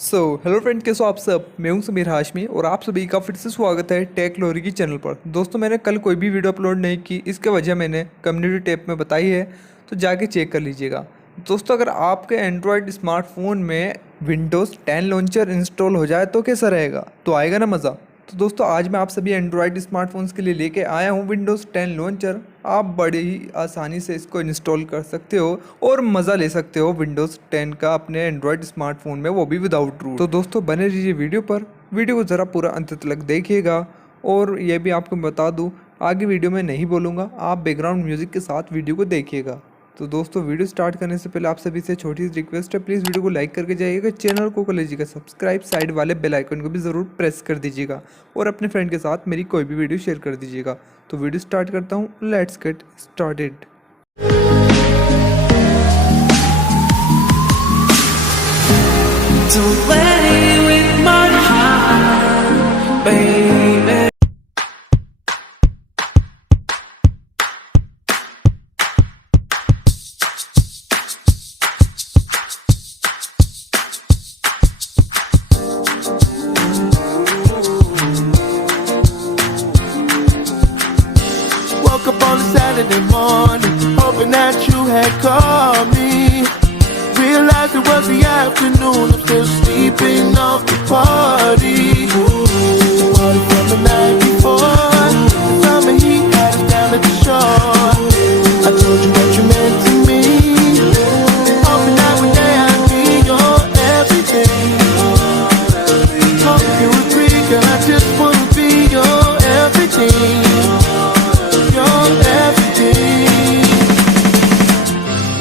Hello friend, कैसे हो आप सब। मैं हूं समीर हाशमी और आप सभी का फिर से स्वागत है टेक्लॉरगी चैनल पर। दोस्तों, मैंने कल कोई भी वीडियो अपलोड नहीं की, इसके वजह मैंने कम्युनिटी टैब में बताई है, तो जाके चेक कर लीजिएगा। दोस्तों, अगर आपके एंड्रॉयड स्मार्टफोन में विंडोज़ 10 लॉन्चर इंस्टॉल हो जाए तो कैसा रहेगा, तो आएगा ना मज़ा। तो दोस्तों, आज मैं आप सभी एंड्रॉयड स्मार्टफोन्स के लिए लेके आया हूँ विंडोज़ 10 लॉन्चर। आप बड़ी ही आसानी से इसको इंस्टॉल कर सकते हो और मज़ा ले सकते हो विंडोज़ 10 का अपने एंड्रॉयड स्मार्टफोन में, वो भी विदाउट रूट। तो दोस्तों, बने रहिए वीडियो पर, वीडियो को ज़रा पूरा अंत तक देखिएगा। और ये भी आपको बता दूँ, आगे वीडियो में नहीं बोलूँगा, आप बैकग्राउंड म्यूज़िक के साथ वीडियो को देखिएगा। तो दोस्तों, वीडियो स्टार्ट करने से पहले आप सभी से छोटी सी रिक्वेस्ट है, प्लीज़ वीडियो को लाइक करके जाइएगा, चैनल को कर लीजिएगा सब्सक्राइब, साइड वाले बेल आइकन को भी ज़रूर प्रेस कर दीजिएगा और अपने फ्रेंड के साथ मेरी कोई भी वीडियो शेयर कर दीजिएगा। तो वीडियो स्टार्ट करता हूँ, let's get started. Don't play with my heart, baby. Woke up on a Saturday morning, hoping that you had called me. Realized it was the afternoon, I'm still sleeping off the party. The party from the night before, the summer heat had us down at the shore. I told you what you meant to me, hoping that one day I'd be your everything. Hope you agree, girl, I just wanna be your everything. Your everything.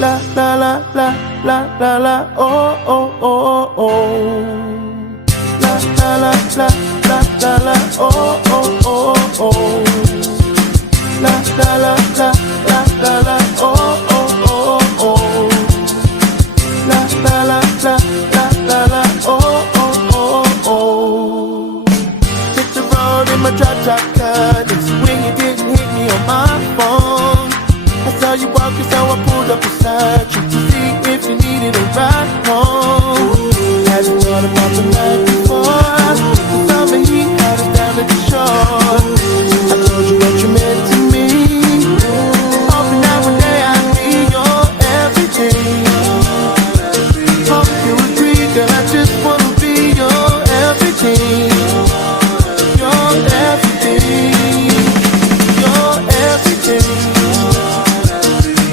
La la la la la la la oh oh oh oh. La la la la la la la oh oh oh oh. La la la la la la la oh oh oh oh. La la la la la la la oh oh oh oh. Hit the road in my drop cut. When you didn't hit me on my phone, I saw you walking, so I pulled up beside you to see if you needed a ride home. Hasn't thought about the night before, the summer heat had us down at the shore. I told you what you meant to me, hoping that one day I'd be your everything. Hope you agree, girl, I just wanna be your everything. Your everything. Your everything.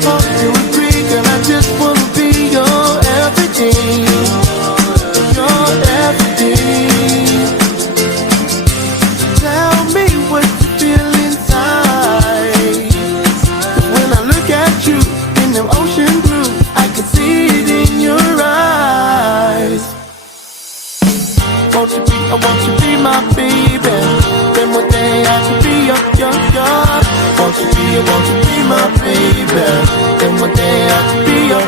Hope you agree, girl, I just wanna be your everything. Your everything. Tell me what you feel inside. 'Cause when I look at you in them ocean blue, I can see it in your eyes. I want you be my baby. Then one day I could be your. Want you be my baby. Then one day I could be your.